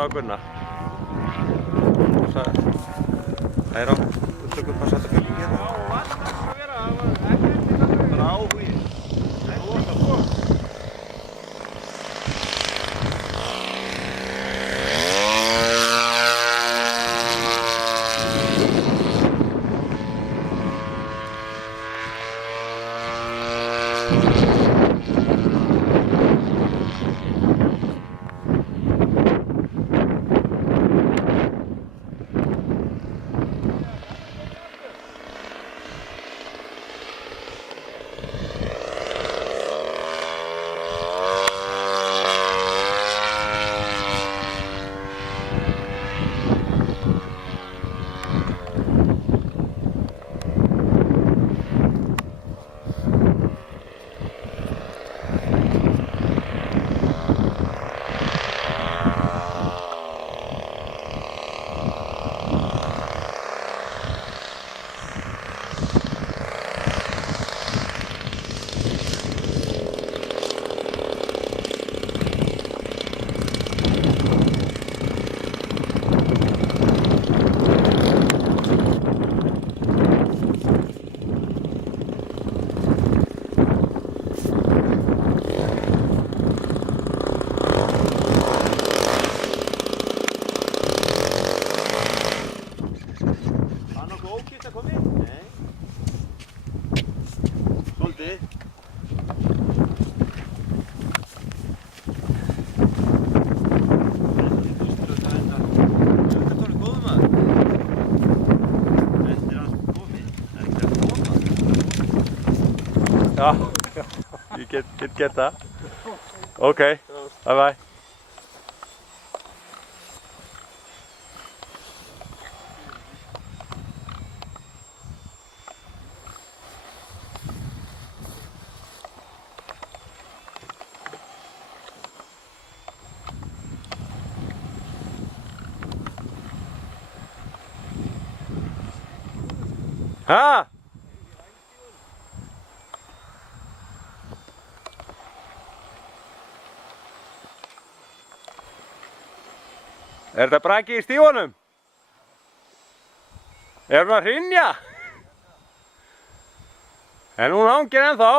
á Gunna. Það er á, við tökum bara að setja bygging hérna. Já, og alltaf að vera, það var ekkert bara áhugi. Það var það gott. Ja, you get that. Okay, bye bye. Ha? Er þetta braki í stífunum? Er hún að hrynja? En hún hangir ennþá.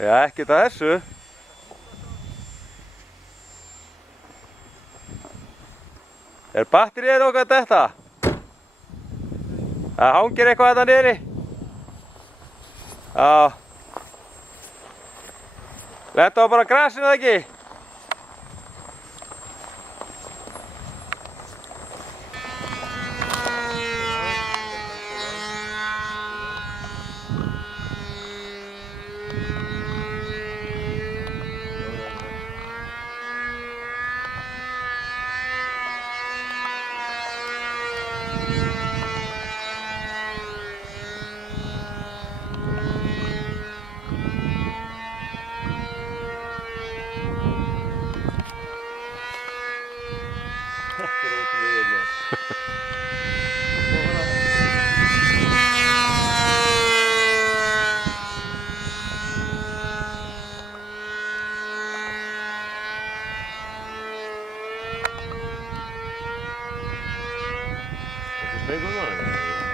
Já, ekkert að þessu. Er batterið okkar þetta? Það hangir eitthvað þetta niðri. Já. Lenda á bara grasinu eða ekki?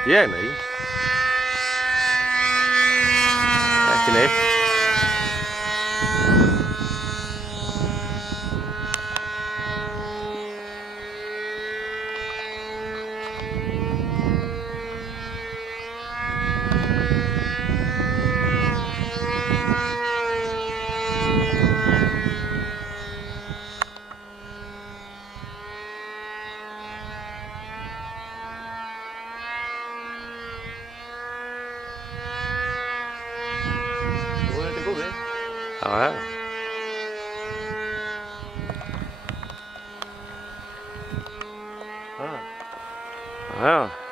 Ég nei. Ekki neitt. Ja, ja. Ja, ja.